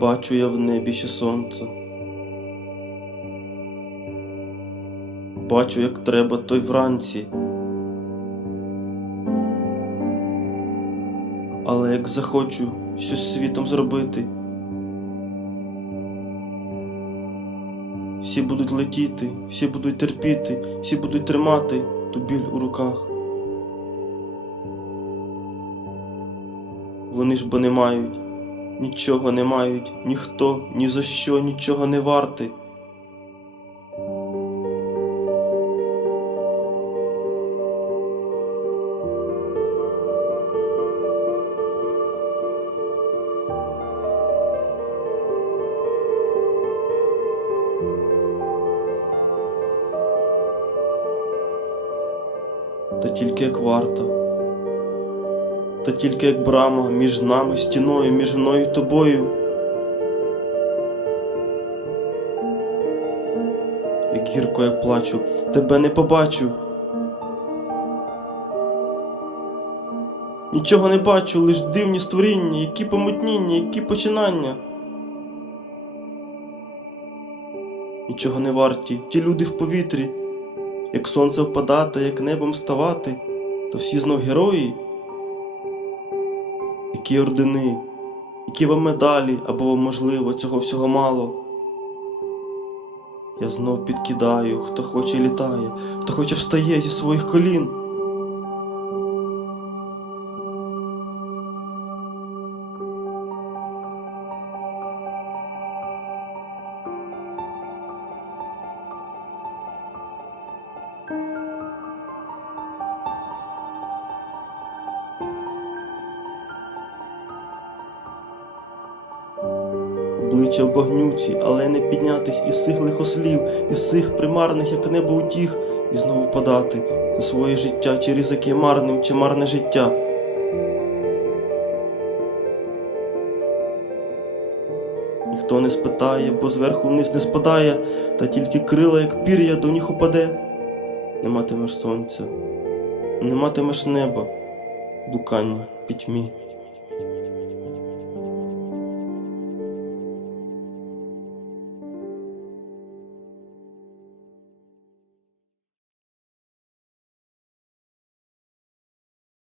бачу я в небі ще сонце. Бачу, як треба той вранці. Але як захочу щось світом зробити, всі будуть летіти, всі будуть терпіти, всі будуть тримати ту біль у руках. Вони ж бо не мають, нічого не мають, ніхто ні за що нічого не вартий. Та тільки як варто, та тільки як брама між нами стіною, між мною і тобою. Як гірко я плачу, тебе не побачу. Нічого не бачу, лиш дивні створіння, які помутніння, які починання. Нічого не варті, ті люди в повітрі, як сонце впадати, як небом ставати, то всі знов герої. Які ордени, які вам медалі, або можливо цього всього мало. Я знов підкидаю, хто хоче літає, хто хоче встає зі своїх колін. Обличчя в багнюці, але не піднятись із цих лихослів, із цих примарних, як небо утіх, і знову впадати у своє життя, чи ризики марним, чи марне життя. Ніхто не спитає, бо зверху вниз не спадає, та тільки крила, як пір'я, до них упаде. Не матимеш сонця, не матимеш неба, блукання в пітьмі.